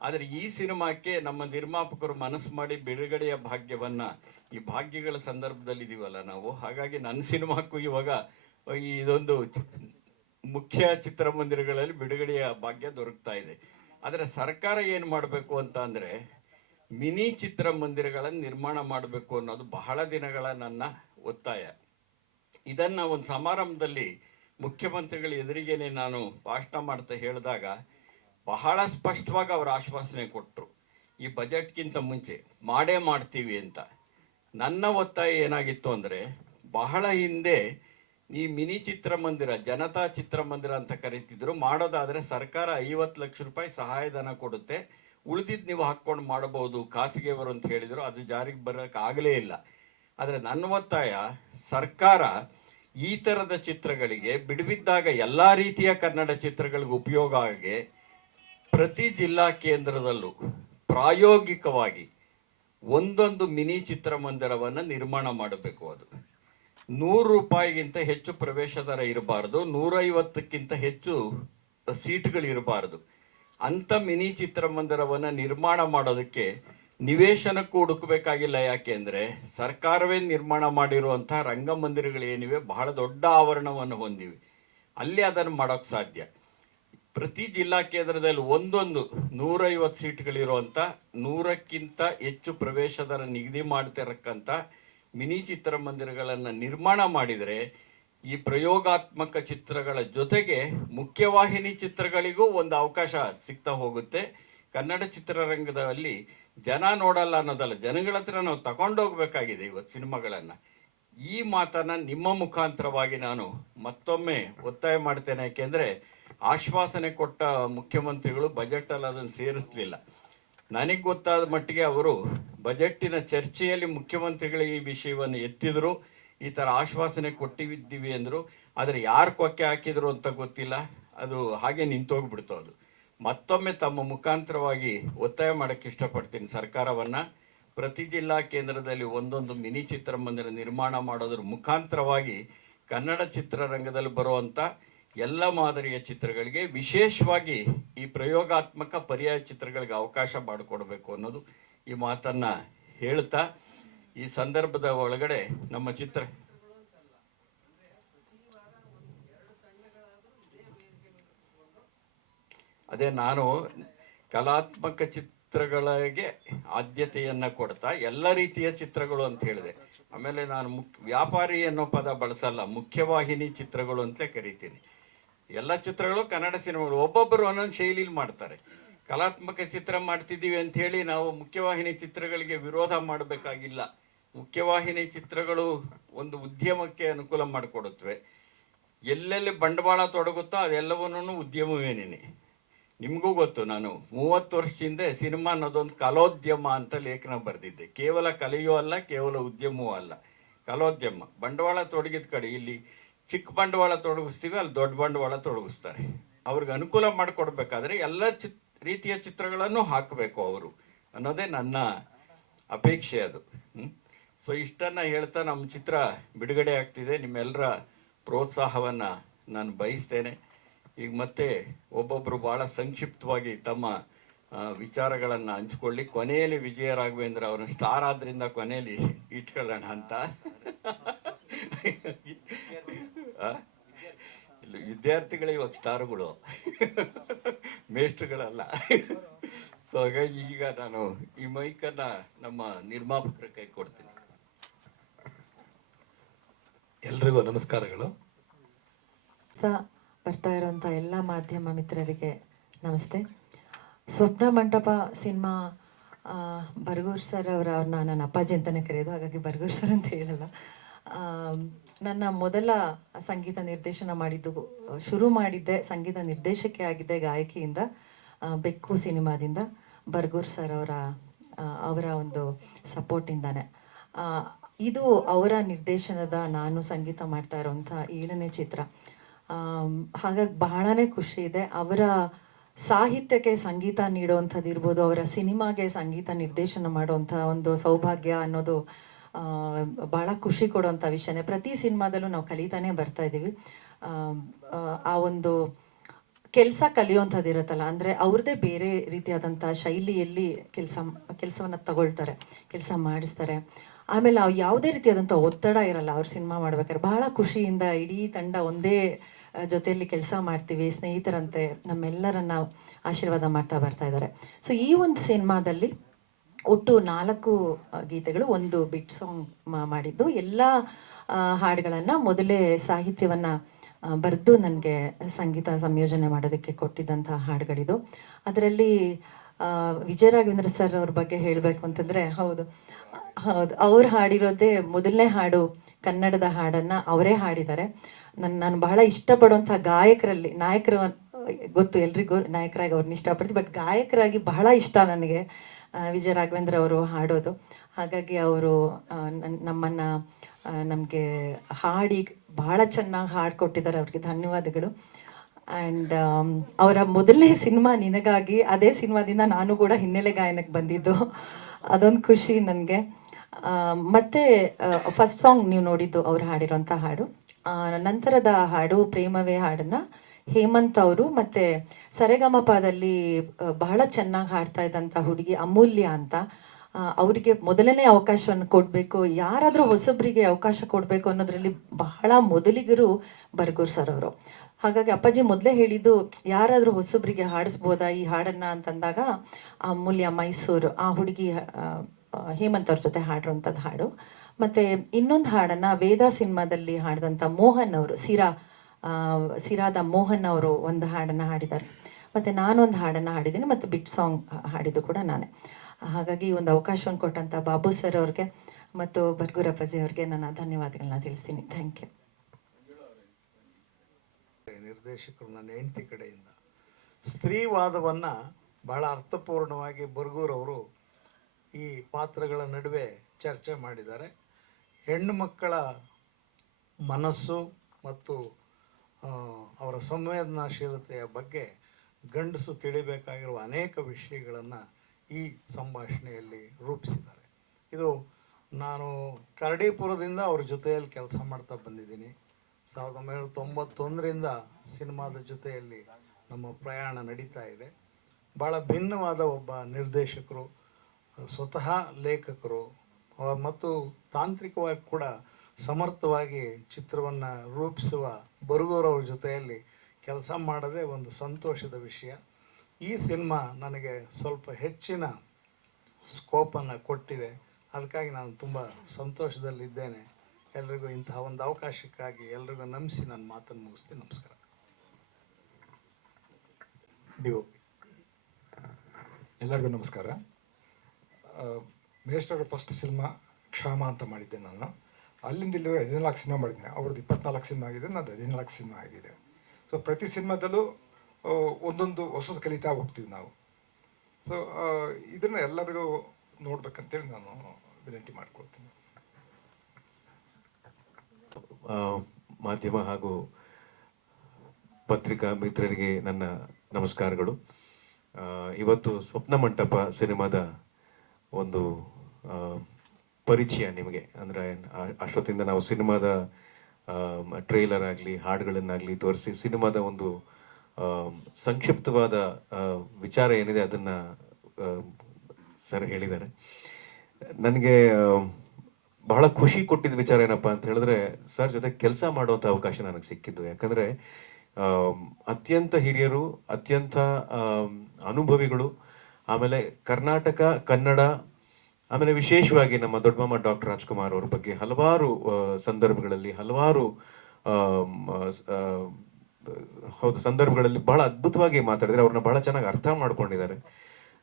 ಆದರೆ ಈ ಸಿನಿಮಾಕ್ಕೆ ನಮ್ಮ ನಿರ್ಮಾಪಕರು ಮನಸ್ಸು ಮಾಡಿ ಬಿಡುಗಡೆಯ ಭಾಗ್ಯವನ್ನು ಈ ಭಾಗ್ಯಗಳ ಸಂದರ್ಭದಲ್ಲಿ ಇದೀವಲ್ಲ ನಾವು. ಹಾಗಾಗಿ ನನ್ನ ಸಿನಿಮಾಕ್ಕೂ ಇವಾಗ ಇದೊಂದು ಮುಖ್ಯ ಚಿತ್ರಮಂದಿರಗಳಲ್ಲಿ ಬಿಡುಗಡೆಯ ಭಾಗ್ಯ ದೊರಕ್ತಾ ಇದೆ. ಆದರೆ ಸರ್ಕಾರ ಏನು ಮಾಡಬೇಕು ಅಂತ ಅಂದರೆ ಮಿನಿ ಚಿತ್ರಮಂದಿರಗಳನ್ನು ನಿರ್ಮಾಣ ಮಾಡಬೇಕು ಅನ್ನೋದು ಬಹಳ ದಿನಗಳ ನನ್ನ ಒತ್ತಾಯ. ಇದನ್ನ ಒಂದು ಸಮಾರಂಭದಲ್ಲಿ ಮುಖ್ಯಮಂತ್ರಿಗಳ ಎದುರಿಗೇನೆ ನಾನು ಭಾಷಣ ಮಾಡ್ತಾ ಹೇಳಿದಾಗ ಬಹಳ ಸ್ಪಷ್ಟವಾಗಿ ಅವರು ಆಶ್ವಾಸನೆ ಕೊಟ್ಟರು ಈ ಬಜೆಟ್ಗಿಂತ ಮುಂಚೆ ಮಾಡೇ ಮಾಡ್ತೀವಿ ಅಂತ. ನನ್ನ ಒತ್ತಾಯ ಏನಾಗಿತ್ತು ಅಂದರೆ ಬಹಳ ಹಿಂದೆ ಈ ಮಿನಿ ಚಿತ್ರಮಂದಿರ, ಜನತಾ ಚಿತ್ರಮಂದಿರ ಅಂತ ಕರೀತಿದ್ರು. ಮಾಡೋದಾದರೆ ಸರ್ಕಾರ ಐವತ್ತು ಲಕ್ಷ ರೂಪಾಯಿ ಸಹಾಯಧನ ಕೊಡುತ್ತೆ. ಉಳಿದಿದ್ದು ನೀವು ಹಾಕ್ಕೊಂಡು ಮಾಡಬಹುದು ಖಾಸಗಿಯವರು ಅಂತ ಹೇಳಿದರು. ಅದು ಜಾರಿಗೆ ಬರೋಕ್ಕಾಗಲೇ ಇಲ್ಲ. ಆದರೆ ನನ್ನ ಒತ್ತಾಯ, ಸರ್ಕಾರ ಈ ಥರದ ಚಿತ್ರಗಳಿಗೆ, ಬಿಡುವಿದ್ದಾಗ ಎಲ್ಲ ರೀತಿಯ ಕನ್ನಡ ಚಿತ್ರಗಳಿಗೆ ಉಪಯೋಗ ಆಗಿ, ಪ್ರತಿ ಜಿಲ್ಲಾ ಕೇಂದ್ರದಲ್ಲೂ ಪ್ರಾಯೋಗಿಕವಾಗಿ ಒಂದೊಂದು ಮಿನಿ ಚಿತ್ರಮಂದಿರವನ್ನು ನಿರ್ಮಾಣ ಮಾಡಬೇಕು ಅದು. ನೂರು ರೂಪಾಯಿಗಿಂತ ಹೆಚ್ಚು ಪ್ರವೇಶ ದರ ಇರಬಾರ್ದು, ನೂರೈವತ್ತಕ್ಕಿಂತ ಹೆಚ್ಚು ಸೀಟ್ಗಳು ಇರಬಾರ್ದು. ಅಂತ ಮಿನಿ ಚಿತ್ರಮಂದಿರವನ್ನು ನಿರ್ಮಾಣ ಮಾಡೋದಕ್ಕೆ ನಿವೇಶನಕ್ಕೂ ಹುಡುಕಬೇಕಾಗಿಲ್ಲ ಯಾಕೆ ಅಂದರೆ ಸರ್ಕಾರವೇ ನಿರ್ಮಾಣ ಮಾಡಿರುವಂಥ ರಂಗಮಂದಿರಗಳು ಏನಿವೆ, ಬಹಳ ದೊಡ್ಡ ಆವರಣವನ್ನು ಹೊಂದಿವೆ. ಅಲ್ಲಿ ಅದನ್ನು ಮಾಡೋಕ್ ಸಾಧ್ಯ. ಪ್ರತಿ ಜಿಲ್ಲಾ ಕೇಂದ್ರದಲ್ಲಿ ಒಂದೊಂದು ನೂರೈವತ್ತು ಸೀಟ್ಗಳಿರುವಂಥ ನೂರಕ್ಕಿಂತ ಹೆಚ್ಚು ಪ್ರವೇಶ ದರ ನಿಗದಿ ಮಾಡ್ತಿರಕ್ಕಂತ ಮಿನಿ ಚಿತ್ರಮಂದಿರಗಳನ್ನು ನಿರ್ಮಾಣ ಮಾಡಿದರೆ ಈ ಪ್ರಯೋಗಾತ್ಮಕ ಚಿತ್ರಗಳ ಜೊತೆಗೆ ಮುಖ್ಯವಾಹಿನಿ ಚಿತ್ರಗಳಿಗೂ ಒಂದು ಅವಕಾಶ ಸಿಗ್ತಾ ಹೋಗುತ್ತೆ. ಕನ್ನಡ ಚಿತ್ರರಂಗದಲ್ಲಿ ಜನ ನೋಡಲ್ಲ ಅನ್ನೋದಲ್ಲ, ಜನಗಳ ಹತ್ರ ನಾವು ತಗೊಂಡೋಗ್ಬೇಕಾಗಿದೆ ಇವತ್ತು ಸಿನಿಮಾಗಳನ್ನು. ಈ ಮಾತನ್ನು ನಿಮ್ಮ ಮುಖಾಂತರವಾಗಿ ನಾನು ಮತ್ತೊಮ್ಮೆ ಒತ್ತಾಯ ಮಾಡ್ತೇನೆ, ಯಾಕೆಂದರೆ ಆಶ್ವಾಸನೆ ಕೊಟ್ಟ ಮುಖ್ಯಮಂತ್ರಿಗಳು ಬಜೆಟಲ್ಲಿ ಅದನ್ನು ಸೇರಿಸ್ಲಿಲ್ಲ. ನನಗೆ ಗೊತ್ತಾದ ಮಟ್ಟಿಗೆ ಅವರು ಬಜೆಟ್ಟಿನ ಚರ್ಚೆಯಲ್ಲಿ ಮುಖ್ಯಮಂತ್ರಿಗಳಿಗೆ ಈ ವಿಷಯವನ್ನು ಎತ್ತಿದ್ರು, ಈ ಥರ ಆಶ್ವಾಸನೆ ಕೊಟ್ಟಿದ್ದೀವಿ ಅಂದರು. ಆದರೆ ಯಾರು ಕೊಕ್ಕೆ ಹಾಕಿದ್ರು ಅಂತ ಗೊತ್ತಿಲ್ಲ. ಅದು ಹಾಗೆ ನಿಂತೋಗ್ಬಿಡ್ತು ಅದು. ಮತ್ತೊಮ್ಮೆ ತಮ್ಮ ಮುಖಾಂತರವಾಗಿ ಒತ್ತಾಯ ಮಾಡೋಕ್ಕೆ ಇಷ್ಟಪಡ್ತೀನಿ. ಸರ್ಕಾರವನ್ನು ಪ್ರತಿ ಜಿಲ್ಲಾ ಕೇಂದ್ರದಲ್ಲಿ ಒಂದೊಂದು ಮಿನಿ ಚಿತ್ರಮಂದಿರ ನಿರ್ಮಾಣ ಮಾಡೋದ್ರ ಮುಖಾಂತರವಾಗಿ ಕನ್ನಡ ಚಿತ್ರರಂಗದಲ್ಲಿ ಬರುವಂತ ಎಲ್ಲ ಮಾದರಿಯ ಚಿತ್ರಗಳಿಗೆ ವಿಶೇಷವಾಗಿ ಈ ಪ್ರಯೋಗಾತ್ಮಕ ಪರ್ಯಾಯ ಚಿತ್ರಗಳಿಗೆ ಅವಕಾಶ ಮಾಡಿಕೊಡ್ಬೇಕು ಅನ್ನೋದು ಈ ಮಾತನ್ನ ಹೇಳ್ತಾ ಈ ಸಂದರ್ಭದ ಒಳಗಡೆ ನಮ್ಮ ಚಿತ್ರ. ಅದೇ ನಾನು ಕಲಾತ್ಮಕ ಚಿತ್ರಗಳಿಗೆ ಆದ್ಯತೆಯನ್ನು ಕೊಡ್ತಾ ಎಲ್ಲ ರೀತಿಯ ಚಿತ್ರಗಳು ಅಂತ ಹೇಳಿದೆ. ಆಮೇಲೆ ನಾನು ಮುಕ್ ವ್ಯಾಪಾರಿ ಅನ್ನೋ ಪದ ಬಳಸಲ್ಲ, ಮುಖ್ಯವಾಹಿನಿ ಚಿತ್ರಗಳು ಅಂತಲೇ ಕರಿತೀನಿ. ಎಲ್ಲ ಚಿತ್ರಗಳು ಕನ್ನಡ ಸಿನಿಮಾಗಳು ಒಬ್ಬೊಬ್ಬರು ಒಂದೊಂದು ಶೈಲಿಲಿ ಮಾಡ್ತಾರೆ. ಕಲಾತ್ಮಕ ಚಿತ್ರ ಮಾಡ್ತಿದ್ದೀವಿ ಅಂತ ಹೇಳಿ ನಾವು ಮುಖ್ಯವಾಹಿನಿ ಚಿತ್ರಗಳಿಗೆ ವಿರೋಧ ಮಾಡಬೇಕಾಗಿಲ್ಲ. ಮುಖ್ಯವಾಹಿನಿ ಚಿತ್ರಗಳು ಒಂದು ಉದ್ಯಮಕ್ಕೆ ಅನುಕೂಲ ಮಾಡಿಕೊಡುತ್ತವೆ. ಎಲ್ಲೆಲ್ಲಿ ಬಂಡವಾಳ ತೊಡಗುತ್ತೋ ಅದೆಲ್ಲವನ್ನೂ ಉದ್ಯಮವೇನೇನೆ. ನಿಮಗೂ ಗೊತ್ತು, ನಾನು ಮೂವತ್ತು ವರ್ಷದಿಂದ ಸಿನಿಮಾ ಅನ್ನೋದೊಂದು ಕಲೋದ್ಯಮ ಅಂತ ಲೇಖನ ಬರೆದಿದ್ದೆ. ಕೇವಲ ಕಲೆಯೂ ಅಲ್ಲ, ಕೇವಲ ಉದ್ಯಮವೂ ಅಲ್ಲ. ಕಲೋದ್ಯಮ. ಬಂಡವಾಳ ತೊಡಗಿದ ಕಡೆ ಇಲ್ಲಿ ಚಿಕ್ಕ ಬಂಡವಾಳ ತೊಡಗಿಸ್ತೀವಿ, ಅಲ್ಲಿ ದೊಡ್ಡ ಬಂಡವಾಳ ತೊಡಗಿಸ್ತಾರೆ. ಅವ್ರಿಗೆ ಅನುಕೂಲ ಮಾಡಿಕೊಡ್ಬೇಕಾದ್ರೆ ಎಲ್ಲ ಚಿತ್, ರೀತಿಯ ಚಿತ್ರಗಳನ್ನು ಹಾಕಬೇಕು ಅವರು. ಅನ್ನೋದೇ ನನ್ನ ಅಪೇಕ್ಷೆ ಅದು. ಸೊ ಇಷ್ಟನ್ನು ಹೇಳ್ತಾ ನಮ್ಮ ಚಿತ್ರ ಬಿಡುಗಡೆ ಆಗ್ತಿದೆ. ನಿಮ್ಮೆಲ್ಲರ ಪ್ರೋತ್ಸಾಹವನ್ನು ನಾನು ಬಯಸ್ತೇನೆ. ಈಗ ಮತ್ತೆ ಒಬ್ಬೊಬ್ಬರು ಭಾಳ ಸಂಕ್ಷಿಪ್ತವಾಗಿ ತಮ್ಮ ವಿಚಾರಗಳನ್ನು ಹಂಚ್ಕೊಳ್ಳಿ. ಕೊನೆಯಲ್ಲಿ ವಿಜಯ ರಾಘವೇಂದ್ರ ಅವರು ಸ್ಟಾರ್ ಆದ್ರಿಂದ ಕೊನೆಯಲ್ಲಿ ಇಟ್ಕೊಳ್ಳೋಣ ಅಂತ? ಇಲ್ಲ, ವಿದ್ಯಾರ್ಥಿಗಳೇ ಇವಾಗ ಸ್ಟಾರ್ಗಳು. ಮೇಷ್ಟ್ರುಗಳಲ್ಲ. ಸೊ ಹಾಗಾಗಿ ಈಗ ನಾನು ಈ ಮೈಕನ್ನ ನಮ್ಮ ನಿರ್ಮಾಪಕರ ಕೈ ಕೊಡ್ತೀನಿ. ಎಲ್ರಿಗೂ ನಮಸ್ಕಾರಗಳು. ಬರ್ತಾ ಇರುವಂಥ ಎಲ್ಲ ಮಾಧ್ಯಮ ಮಿತ್ರರಿಗೆ ನಮಸ್ತೆ. ಸ್ವಪ್ನ ಮಂಟಪ ಸಿನಿಮಾ ಬರ್ಗೂರ್ ಸರ್ ಅವರ ಅವ್ರನ್ನ ನನ್ನ ಅಪ್ಪಾಜಿ ಅಂತಲೇ ಕರೆಯೋದು ಹಾಗಾಗಿ ಬರ್ಗೂರ್ ಸರ್ ಅಂತ ಹೇಳಲ್ಲ. ನನ್ನ ಮೊದಲ ಸಂಗೀತ ನಿರ್ದೇಶನ ಮಾಡಿದ್ದು, ಶುರು ಮಾಡಿದ್ದೆ ಸಂಗೀತ ನಿರ್ದೇಶಕಿ ಆಗಿದ್ದೆ ಗಾಯಕಿಯಿಂದ ಬೆಕ್ಕು ಸಿನಿಮಾದಿಂದ. ಬರ್ಗೂರ್ ಸರ್ ಅವರ ಅವರ ಒಂದು ಸಪೋರ್ಟಿಂದಾನೆ. ಇದು ಅವರ ನಿರ್ದೇಶನದ ನಾನು ಸಂಗೀತ ಮಾಡ್ತಾ ಇರೋಂಥ ಏಳನೇ ಚಿತ್ರ. ಹಾಗಾಗಿ ಬಹಳನೇ ಖುಷಿ ಇದೆ. ಅವರ ಸಾಹಿತ್ಯಕ್ಕೆ ಸಂಗೀತ ನೀಡುವಂಥದ್ದು ಇರ್ಬೋದು ಅವರ ಸಿನಿಮಾಗೆ ಸಂಗೀತ ನಿರ್ದೇಶನ ಮಾಡುವಂಥ ಒಂದು ಸೌಭಾಗ್ಯ ಅನ್ನೋದು ಬಹಳ ಖುಷಿ ಕೊಡುವಂಥ ವಿಷಯನೇ. ಪ್ರತಿ ಸಿನಿಮಾದಲ್ಲೂ ನಾವು ಕಲಿತಾನೆ ಬರ್ತಾ ಇದ್ದೀವಿ ಆ, ಆ ಒಂದು ಕೆಲಸ ಕಲಿಯುವಂಥದ್ದು ಇರುತ್ತಲ್ಲ ಅಂದರೆ ಅವ್ರದ್ದೇ ಬೇರೆ ರೀತಿಯಾದಂಥ ಶೈಲಿಯಲ್ಲಿ ಕೆಲಸ ಕೆಲಸವನ್ನು ತಗೊಳ್ತಾರೆ ಕೆಲಸ ಮಾಡಿಸ್ತಾರೆ. ಆಮೇಲೆ ಅವು ಯಾವುದೇ ರೀತಿಯಾದಂಥ ಒತ್ತಡ ಇರಲ್ಲ ಅವ್ರ ಸಿನಿಮಾ ಮಾಡ್ಬೇಕಾದ್ರೆ. ಬಹಳ ಖುಷಿಯಿಂದ ಇಡೀ ತಂಡ ಒಂದೇ ಜೊತೆಯಲ್ಲಿ ಕೆಲಸ ಮಾಡ್ತೀವಿ ಸ್ನೇಹಿತರಂತೆ ನಮ್ಮೆಲ್ಲರನ್ನ ಆಶೀರ್ವಾದ ಮಾಡ್ತಾ ಬರ್ತಾ ಇದ್ದಾರೆ. ಸೊ ಈ ಒಂದು ಸಿನಿಮಾದಲ್ಲಿ ಒಟ್ಟು ನಾಲ್ಕು ಗೀತೆಗಳು ಒಂದು ಬಿಟ್ ಸಾಂಗ್ ಮಾಡಿದ್ದು. ಎಲ್ಲ ಹಾಡುಗಳನ್ನು ಮೊದಲೇ ಸಾಹಿತ್ಯವನ್ನು ಬರೆದು ನನಗೆ ಸಂಗೀತ ಸಂಯೋಜನೆ ಮಾಡೋದಕ್ಕೆ ಕೊಟ್ಟಿದ್ದಂಥ ಹಾಡುಗಳಿದು. ಅದರಲ್ಲಿ ವಿಜಯ ರಾಘವೇಂದ್ರ ಸರ್ ಅವ್ರ ಬಗ್ಗೆ ಹೇಳಬೇಕು ಅಂತಂದರೆ, ಹೌದು ಹೌದು, ಅವ್ರು ಹಾಡಿರೋದೇ ಮೊದಲನೇ ಹಾಡು ಕನ್ನಡದ ಹಾಡನ್ನು ಅವರೇ ಹಾಡಿದ್ದಾರೆ. ನನ್ನ ನಾನು ಬಹಳ ಇಷ್ಟಪಡುವಂಥ ಗಾಯಕರಲ್ಲಿ, ನಾಯಕರು ಗೊತ್ತು, ಎಲ್ರಿಗೂ ನಾಯಕರಾಗಿ ಅವ್ರನ್ನ ಇಷ್ಟಪಡ್ತೀವಿ ಬಟ್ ಗಾಯಕರಾಗಿ ಬಹಳ ಇಷ್ಟ ನನಗೆ. ವಿಜಯ ರಾಘವೇಂದ್ರ ಅವರು ಹಾಡೋದು. ಹಾಗಾಗಿ ಅವರು ನಮ್ಮನ್ನು ನಮಗೆ ಹಾಡಿ ಭಾಳ ಚೆನ್ನಾಗಿ ಹಾಡ್ಕೊಟ್ಟಿದ್ದಾರೆ. ಅವ್ರಿಗೆ ಧನ್ಯವಾದಗಳು. ಆ್ಯಂಡ್ ಅವರ ಮೊದಲನೇ ಸಿನಿಮಾ ನಿನಗಾಗಿ, ಅದೇ ಸಿನಿಮಾದಿಂದ ನಾನು ಕೂಡ ಹಿನ್ನೆಲೆ ಗಾಯನಕ್ಕೆ ಬಂದಿದ್ದು. ಅದೊಂದು ಖುಷಿ ನನಗೆ. ಮತ್ತು ಫಸ್ಟ್ ಸಾಂಗ್ ನೀವು ನೋಡಿದ್ದು ಅವ್ರು ಹಾಡಿರೋಂಥ ಹಾಡು. ನಂತರದ ಹಾಡು ಪ್ರೇಮವೇ ಹಾಡನ್ನು ಹೇಮಂತ್ ಅವರು ಮತ್ತು ಸರೆಗಮಪದಲ್ಲಿ ಬಹಳ ಚೆನ್ನಾಗಿ ಹಾಡ್ತಾ ಇದ್ದಂಥ ಹುಡುಗಿ ಅಮೂಲ್ಯ ಅಂತ. ಅವರಿಗೆ ಮೊದಲನೇ ಅವಕಾಶವನ್ನು ಕೊಡಬೇಕು, ಯಾರಾದರೂ ಹೊಸಬರಿಗೆ ಅವಕಾಶ ಕೊಡಬೇಕು ಅನ್ನೋದ್ರಲ್ಲಿ ಬಹಳ ಮೊದಲಿಗರು ಬರ್ಗೂರ್ ಸರ್ ಅವರು. ಹಾಗಾಗಿ ಅಪ್ಪಾಜಿ ಮೊದಲೇ ಹೇಳಿದ್ದು, ಯಾರಾದರೂ ಹೊಸಬರಿಗೆ ಹಾಡಿಸ್ಬೋದಾ ಈ ಹಾಡನ್ನು ಅಂತಂದಾಗ, ಅಮೂಲ್ಯ ಮೈಸೂರು, ಆ ಹುಡುಗಿ ಹೇಮಂತ್ ಅವ್ರ ಜೊತೆ ಹಾಡಿರುವಂಥದ್ದು ಹಾಡು. ಮತ್ತು ಇನ್ನೊಂದು ಹಾಡನ್ನು ವೇದ ಸಿನಿಮಾದಲ್ಲಿ ಹಾಡಿದಂಥ ಮೋಹನ್ ಅವರು, ಸಿರಾ ಸಿರಾದ ಮೋಹನ್ ಅವರು ಒಂದು ಹಾಡನ್ನು ಹಾಡಿದ್ದಾರೆ. ಮತ್ತು ನಾನೊಂದು ಹಾಡನ್ನು ಹಾಡಿದ್ದೀನಿ ಮತ್ತು ಬಿಟ್ ಸಾಂಗ್ ಹಾಡಿದ್ದು ಕೂಡ ನಾನೇ. ಹಾಗಾಗಿ ಒಂದು ಅವಕಾಶವನ್ನು ಕೊಟ್ಟಂಥ ಬಾಬು ಸರ್ ಅವ್ರಿಗೆ ಮತ್ತು ಬರ್ಗೂರಪ್ಪಾಜಿ ಅವ್ರಿಗೆ ನನ್ನ ಧನ್ಯವಾದಗಳನ್ನ ತಿಳಿಸ್ತೀನಿ. ಥ್ಯಾಂಕ್ ಯು ನಿರ್ದೇಶಕರು ನನ್ನ ಹೆಂಡತಿ ಕಡೆಯಿಂದ ಸ್ತ್ರೀವಾದವನ್ನು ಬಹಳ ಅರ್ಥಪೂರ್ಣವಾಗಿ ಬರ್ಗೂರವರು ಈ ಪಾತ್ರಗಳ ನಡುವೆ ಚರ್ಚೆ ಮಾಡಿದ್ದಾರೆ. ಹೆಣ್ಣು ಮಕ್ಕಳ ಮನಸ್ಸು ಮತ್ತು ಅವರ ಸಂವೇದನಾಶೀಲತೆಯ ಬಗ್ಗೆ ಗಂಡಸು ತಿಳಿಬೇಕಾಗಿರುವ ಅನೇಕ ವಿಷಯಗಳನ್ನು ಈ ಸಂಭಾಷಣೆಯಲ್ಲಿ ರೂಪಿಸಿದ್ದಾರೆ. ಇದು ನಾನು ಕರಡಿಪುರದಿಂದ ಅವ್ರ ಜೊತೆಯಲ್ಲಿ ಕೆಲಸ ಮಾಡ್ತಾ ಬಂದಿದ್ದೀನಿ. ಸಾವಿರದ ಒಂಬೈನೂರ ತೊಂಬತ್ತೊಂದರಿಂದ ಸಿನಿಮಾದ ಜೊತೆಯಲ್ಲಿ ನಮ್ಮ ಪ್ರಯಾಣ ನಡೀತಾ ಇದೆ. ಭಾಳ ಭಿನ್ನವಾದ ಒಬ್ಬ ನಿರ್ದೇಶಕರು, ಸ್ವತಃ ಲೇಖಕರು, ಮತ್ತು ತಾಂತ್ರಿಕವಾಗಿ ಕೂಡ ಸಮರ್ಥವಾಗಿ ಚಿತ್ರವನ್ನು ರೂಪಿಸುವ ಬರುಗೋರವ್ರ ಜೊತೆಯಲ್ಲಿ ಕೆಲಸ ಮಾಡೋದೇ ಒಂದು ಸಂತೋಷದ ವಿಷಯ. ಈ ಸಿನಿಮಾ ನನಗೆ ಸ್ವಲ್ಪ ಹೆಚ್ಚಿನ ಸ್ಕೋಪನ್ನು ಕೊಟ್ಟಿದೆ. ಅದಕ್ಕಾಗಿ ನಾನು ತುಂಬ ಸಂತೋಷದಲ್ಲಿದ್ದೇನೆ. ಎಲ್ರಿಗೂ ಇಂತಹ ಒಂದು ಅವಕಾಶಕ್ಕಾಗಿ ಎಲ್ರಿಗೂ ನಂಬಿಸಿ ನನ್ನ ಮಾತನ್ನು ಮುಗಿಸ್ತೀನಿ. ನಮಸ್ಕಾರ. ಡಿ ಎಲ್ಲರಿಗೂ ನಮಸ್ಕಾರ. ಮೇಷ್ಟರ ಫಸ್ಟ್ ಸಿನಿಮಾ ಕ್ಷಾಮ ಅಂತ ಮಾಡಿದ್ದೆ ನಾನು. ಅಲ್ಲಿಂದ ಇಲ್ಲಿ ಹದಿನಾಲ್ಕು ಸಿನಿಮಾ ಮಾಡಿದ್ದೆ ಅವ್ರದ್ದು ಇಪ್ಪತ್ನಾಲ್ಕು ಸಿನಿಮಾ ಆಗಿದೆ ನಾನು ಹದಿನಾಲ್ಕು ಸಿನಿಮಾ ಆಗಿದೆ. ಸೊ ಪ್ರತಿ ಸಿನಿಮಾದಲ್ಲೂ ಒಂದೊಂದು ಹೊಸದು ಕಲಿತಾ ಹೋಗ್ತೀವಿ ನಾವು. ಸೊ ಇದನ್ನು ಎಲ್ಲರಿಗೂ ನೋಡ್ಬೇಕಂತೇಳಿ ನಾನು ವಿನಂತಿ ಮಾಡ್ಕೊಳ್ತೀನಿ. ಮಾಧ್ಯಮ ಹಾಗೂ ಪತ್ರಿಕಾ ಮಿತ್ರರಿಗೆ ನನ್ನ ನಮಸ್ಕಾರಗಳು. ಇವತ್ತು ಸ್ವಪ್ನ ಮಂಟಪ ಸಿನಿಮಾದ ಒಂದು ಪರಿಚಯ ನಿಮಗೆ? ಅಂದರೆ ಅಷ್ಟೊತ್ತಿಂದ ನಾವು ಸಿನಿಮಾದ ಟ್ರೇಲರ್ ಆಗಲಿ, ಹಾಡುಗಳನ್ನಾಗಲಿ ತೋರಿಸಿ ಸಿನಿಮಾದ ಒಂದು ಸಂಕ್ಷಿಪ್ತವಾದ ವಿಚಾರ ಏನಿದೆ ಅದನ್ನು ಸರ್ ಹೇಳಿದ್ದಾರೆ. ನನಗೆ ಬಹಳ ಖುಷಿ ಕೊಟ್ಟಿದ್ದ ವಿಚಾರ ಏನಪ್ಪ ಅಂತ ಹೇಳಿದ್ರೆ, ಸರ್ ಜೊತೆ ಕೆಲಸ ಮಾಡುವಂಥ ಅವಕಾಶ ನನಗೆ ಸಿಕ್ಕಿದ್ದು. ಯಾಕಂದರೆ ಅತ್ಯಂತ ಹಿರಿಯರು, ಅತ್ಯಂತ ಅನುಭವಿಗಳು, ಆಮೇಲೆ ಕರ್ನಾಟಕ, ಕನ್ನಡ ಆಮೇಲೆ ವಿಶೇಷವಾಗಿ ನಮ್ಮ ದೊಡ್ಡಮ್ಮ ಡಾಕ್ಟರ್ ರಾಜ್ಕುಮಾರ್ ಅವ್ರ ಬಗ್ಗೆ ಹಲವಾರು ಸಂದರ್ಭಗಳಲ್ಲಿ ಹಲವಾರು ಹೌದು, ಸಂದರ್ಭಗಳಲ್ಲಿ ಬಹಳ ಅದ್ಭುತವಾಗಿ ಮಾತಾಡಿದರೆ ಅವ್ರನ್ನ ಬಹಳ ಚೆನ್ನಾಗಿ ಅರ್ಥ ಮಾಡ್ಕೊಂಡಿದ್ದಾರೆ.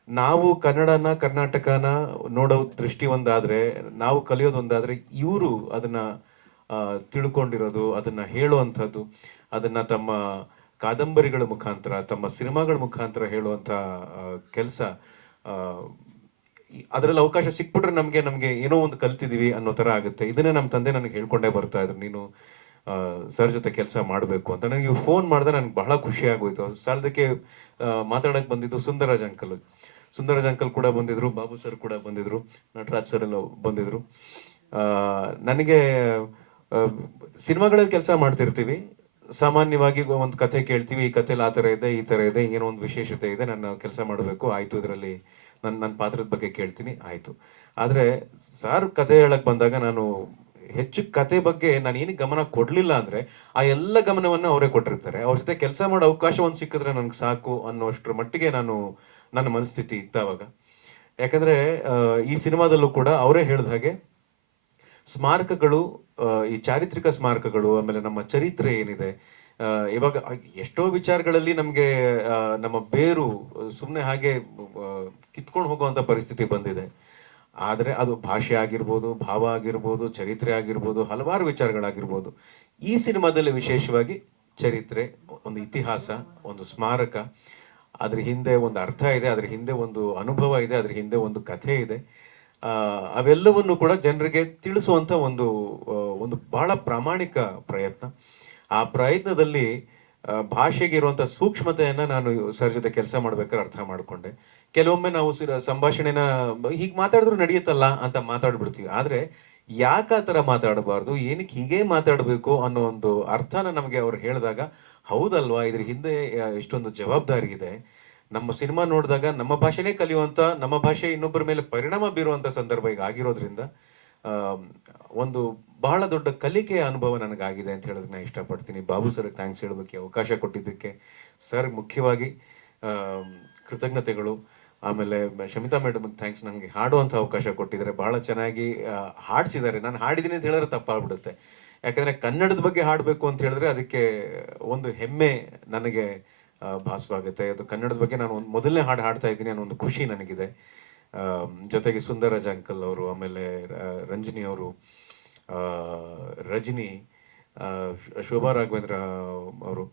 ನಾವು ಕನ್ನಡನ, ಕರ್ನಾಟಕನ ನೋಡೋ ದೃಷ್ಟಿ ಒಂದಾದ್ರೆ, ನಾವು ಕಲಿಯೋದು ಒಂದಾದ್ರೆ ಇವರು ಅದನ್ನ ತಿಳ್ಕೊಂಡಿರೋದು, ಅದನ್ನ ಹೇಳುವಂಥದ್ದು, ಅದನ್ನ ತಮ್ಮ ಕಾದಂಬರಿಗಳ ಮುಖಾಂತರ, ತಮ್ಮ ಸಿನಿಮಾಗಳ ಮುಖಾಂತರ ಹೇಳುವಂತ ಕೆಲಸ ಅದರಲ್ಲಿ ಅವಕಾಶ ಸಿಕ್ಬಿಟ್ರೆ ನಮ್ಗೆ ನಮ್ಗೆ ಏನೋ ಒಂದು ಕಲ್ತಿದೀವಿ ಅನ್ನೋ ಥರ ಆಗುತ್ತೆ. ಇದನ್ನೇ ನಮ್ಮ ತಂದೆ ನನಗೆ ಹೇಳ್ಕೊಂಡೇ ಬರ್ತಾ ಇದ್ರು. ನೀನು ಸರ್ ಜೊತೆ ಕೆಲಸ ಮಾಡಬೇಕು ಅಂತ. ನನಗೆ ಫೋನ್ ಮಾಡಿದ್ರೆ ನನಗೆ ಬಹಳ ಖುಷಿ ಆಗೋಯ್ತು. ಸಾಲದಕ್ಕೆ ಮಾತಾಡಕ್ ಬಂದಿದ್ದು ಸುಂದರಾಜ್ ಅಂಕಲ್ ಸುಂದರಾಜ್ ಅಂಕಲ್ ಕೂಡ ಬಂದಿದ್ರು, ಬಾಬು ಸರ್ ಕೂಡ ಬಂದಿದ್ರು, ನಟರಾಜ್ ಸರ್ ಎಲ್ಲ ಬಂದಿದ್ರು. ನನಗೆ ಸಿನಿಮಾಗಳಲ್ಲಿ ಕೆಲಸ ಮಾಡ್ತಿರ್ತೀವಿ. ಸಾಮಾನ್ಯವಾಗಿ ಒಂದು ಕಥೆ ಕೇಳ್ತೀವಿ, ಈ ಕಥೆಲಿ ಆ ಥರ ಇದೆ, ಈ ಥರ ಇದೆ, ಏನೋ ಒಂದು ವಿಶೇಷತೆ ಇದೆ ನಾನು ಕೆಲಸ ಮಾಡಬೇಕು, ಆಯ್ತು ಇದರಲ್ಲಿ ನನ್ನ ನನ್ನ ಪಾತ್ರದ ಬಗ್ಗೆ ಕೇಳ್ತೀನಿ, ಆಯ್ತು. ಆದ್ರೆ ಸಾರ್ ಕತೆ ಹೇಳಕ್ಕೆ ಬಂದಾಗ ನಾನು ಹೆಚ್ಚು ಕತೆ ಬಗ್ಗೆ ನಾನು ಏನಕ್ಕೆ ಗಮನ ಕೊಡಲಿಲ್ಲ ಅಂದ್ರೆ ಆ ಎಲ್ಲ ಗಮನವನ್ನು ಅವರೇ ಕೊಟ್ಟಿರ್ತಾರೆ. ಅವ್ರ ಜೊತೆ ಕೆಲಸ ಮಾಡೋ ಅವಕಾಶ ಒಂದು ಸಿಕ್ಕಿದ್ರೆ ನನಗೆ ಸಾಕು ಅನ್ನೋಷ್ಟರ ಮಟ್ಟಿಗೆ ನಾನು ನನ್ನ ಮನಸ್ಥಿತಿ ಇತ್ತು ಅವಾಗ. ಯಾಕಂದ್ರೆ ಈ ಸಿನಿಮಾದಲ್ಲೂ ಕೂಡ ಅವರೇ ಹೇಳಿದ ಹಾಗೆ ಸ್ಮಾರಕಗಳು ಈ ಚಾರಿತ್ರಿಕ ಸ್ಮಾರಕಗಳು, ಆಮೇಲೆ ನಮ್ಮ ಚರಿತ್ರೆ ಏನಿದೆ ಇವಾಗ ಎಷ್ಟೋ ವಿಚಾರಗಳಲ್ಲಿ ನಮಗೆ ನಮ್ಮ ಬೇರು ಸುಮ್ಮನೆ ಹಾಗೆ ಕಿತ್ಕೊಂಡು ಹೋಗುವಂತ ಪರಿಸ್ಥಿತಿ ಬಂದಿದೆ. ಆದರೆ ಅದು ಭಾಷೆ ಆಗಿರ್ಬೋದು, ಭಾವ ಆಗಿರ್ಬೋದು, ಚರಿತ್ರೆ ಆಗಿರ್ಬೋದು, ಹಲವಾರು ವಿಚಾರಗಳಾಗಿರ್ಬೋದು. ಈ ಸಿನಿಮಾದಲ್ಲಿ ವಿಶೇಷವಾಗಿ ಚರಿತ್ರೆ, ಒಂದು ಇತಿಹಾಸ, ಒಂದು ಸ್ಮಾರಕ, ಅದ್ರ ಹಿಂದೆ ಒಂದು ಅರ್ಥ ಇದೆ, ಅದ್ರ ಹಿಂದೆ ಒಂದು ಅನುಭವ ಇದೆ, ಅದ್ರ ಹಿಂದೆ ಒಂದು ಕಥೆ ಇದೆ. ಅವೆಲ್ಲವನ್ನೂ ಕೂಡ ಜನರಿಗೆ ತಿಳಿಸುವಂತ ಒಂದು ಒಂದು ಬಹಳ ಪ್ರಾಮಾಣಿಕ ಪ್ರಯತ್ನ. ಆ ಪ್ರಯತ್ನದಲ್ಲಿ ಭಾಷೆಗೆ ಇರುವಂತ ಸೂಕ್ಷ್ಮತೆಯನ್ನು ನಾನು ಸರ್ ಜೊತೆ ಕೆಲಸ ಮಾಡ್ಬೇಕಾದ್ರೆ ಅರ್ಥ ಮಾಡಿಕೊಂಡೆ. ಕೆಲವೊಮ್ಮೆ ನಾವು ಸಂಭಾಷಣೆನ ಹೀಗೆ ಮಾತಾಡಿದ್ರು ನಡೆಯುತ್ತಲ್ಲ ಅಂತ ಮಾತಾಡ್ಬಿಡ್ತೀವಿ. ಆದರೆ ಯಾಕೆ ಆ ಥರ ಮಾತಾಡಬಾರ್ದು? ಏನಕ್ಕೆ ಹೀಗೆ ಮಾತಾಡಬೇಕು ಅನ್ನೋ ಒಂದು ಅರ್ಥನ ನಮಗೆ ಅವ್ರು ಹೇಳಿದಾಗ, ಹೌದಲ್ವಾ? ಇದ್ರ ಹಿಂದೆ ಇಷ್ಟೊಂದು ಜವಾಬ್ದಾರಿ ಇದೆ. ನಮ್ಮ ಸಿನಿಮಾ ನೋಡಿದಾಗ ನಮ್ಮ ಭಾಷೆನೇ ಕಲಿಯುವಂಥ ನಮ್ಮ ಭಾಷೆ ಇನ್ನೊಬ್ಬರ ಮೇಲೆ ಪರಿಣಾಮ ಬೀರುವಂಥ ಸಂದರ್ಭ ಈಗ ಆಗಿರೋದ್ರಿಂದ ಒಂದು ಬಹಳ ದೊಡ್ಡ ಕಲಿಕೆಯ ಅನುಭವ ನನಗಾಗಿದೆ ಅಂತ ಹೇಳೋದಕ್ಕೆ ನಾನು ಇಷ್ಟಪಡ್ತೀನಿ. ಬಾಬು ಸರ್ ಥ್ಯಾಂಕ್ಸ್ ಹೇಳೋದಕ್ಕೆ ಅವಕಾಶ ಕೊಟ್ಟಿದ್ದಕ್ಕೆ. ಸರ್ ಮುಖ್ಯವಾಗಿ ಕೃತಜ್ಞತೆಗಳು. ಆಮೇಲೆ ಶಮಿತಾ ಮೇಡಮ್ ಥ್ಯಾಂಕ್ಸ್ ನನಗೆ ಹಾಡುವಂಥ ಅವಕಾಶ ಕೊಟ್ಟಿದ್ದಾರೆ. ಬಹಳ ಚೆನ್ನಾಗಿ ಹಾಡಿಸಿದ್ದಾರೆ. ನಾನು ಹಾಡಿದ್ದೀನಿ ಅಂತ ಹೇಳಿದ್ರೆ ತಪ್ಪಾಗ್ಬಿಡುತ್ತೆ. ಯಾಕಂದರೆ ಕನ್ನಡದ ಬಗ್ಗೆ ಹಾಡಬೇಕು ಅಂತ ಹೇಳಿದ್ರೆ ಅದಕ್ಕೆ ಒಂದು ಹೆಮ್ಮೆ ನನಗೆ ಭಾಸವಾಗುತ್ತೆ. ಅದು ಕನ್ನಡದ ಬಗ್ಗೆ ನಾನು ಒಂದು ಮೊದಲನೇ ಹಾಡು ಹಾಡ್ತಾ ಇದ್ದೀನಿ ಅನ್ನೋ ಒಂದು ಖುಷಿ ನನಗಿದೆ. ಜೊತೆಗೆ ಸುಂದರ ಅಂಕಲ್ ಅವರು, ಆಮೇಲೆ ರಂಜಿನಿ ಅವರು ರಜನಿ ಶೋಭಾ ರಾಘವೇಂದ್ರ ಅವರು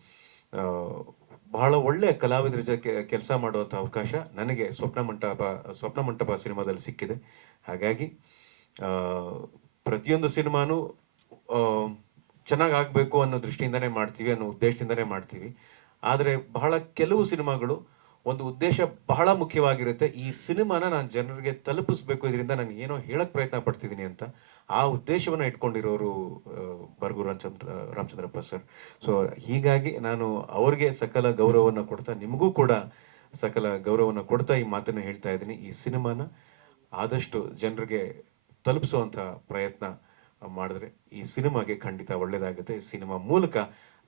ಬಹಳ ಒಳ್ಳೆ ಕಲಾವಿದರ ಜೊತೆ ಕೆಲಸ ಮಾಡುವಂಥ ಅವಕಾಶ ನನಗೆ ಸ್ವಪ್ನ ಮಂಟಪ ಸ್ವಪ್ನ ಮಂಟಪ ಸಿನಿಮಾದಲ್ಲಿ ಸಿಕ್ಕಿದೆ. ಹಾಗಾಗಿ ಪ್ರತಿಯೊಂದು ಸಿನಿಮಾನು ಚೆನ್ನಾಗಿ ಆಗಬೇಕು ಅನ್ನೋ ದೃಷ್ಟಿಯಿಂದನೇ ಮಾಡ್ತೀವಿ ಅನ್ನೋ ಉದ್ದೇಶದಿಂದನೇ ಮಾಡ್ತೀವಿ. ಆದರೆ ಬಹಳ ಕೆಲವು ಸಿನಿಮಾಗಳು ಒಂದು ಉದ್ದೇಶ ಬಹಳ ಮುಖ್ಯವಾಗಿರುತ್ತೆ. ಈ ಸಿನಿಮಾನ ನಾನು ಜನರಿಗೆ ತಲುಪಿಸ್ಬೇಕು ಇದರಿಂದ ನಾನು ಏನೋ ಹೇಳಕ್ ಪ್ರಯತ್ನ ಪಡ್ತಿದ್ದೀನಿ ಅಂತ ಆ ಉದ್ದೇಶವನ್ನು ಇಟ್ಕೊಂಡಿರೋರು ಬರ್ಗು ರಾಮಚಂದ್ರ ರಾಮಚಂದ್ರ ರಾಮಚಂದ್ರಪ್ಪ ಸರ್. ಸೊ ಹೀಗಾಗಿ ನಾನು ಅವ್ರಿಗೆ ಸಕಲ ಗೌರವವನ್ನು ಕೊಡ್ತಾ, ನಿಮಗೂ ಕೂಡ ಸಕಲ ಗೌರವವನ್ನು ಕೊಡ್ತಾ ಈ ಮಾತನ್ನ ಹೇಳ್ತಾ ಇದ್ದೀನಿ. ಈ ಸಿನಿಮಾನ ಆದಷ್ಟು ಜನರಿಗೆ ತಲುಪಿಸುವಂತ ಪ್ರಯತ್ನ ಮಾಡಿದ್ರೆ ಈ ಸಿನಿಮಾಗೆ ಖಂಡಿತ ಒಳ್ಳೆಯದಾಗುತ್ತೆ ಸಿನಿಮಾ ಮೂಲಕ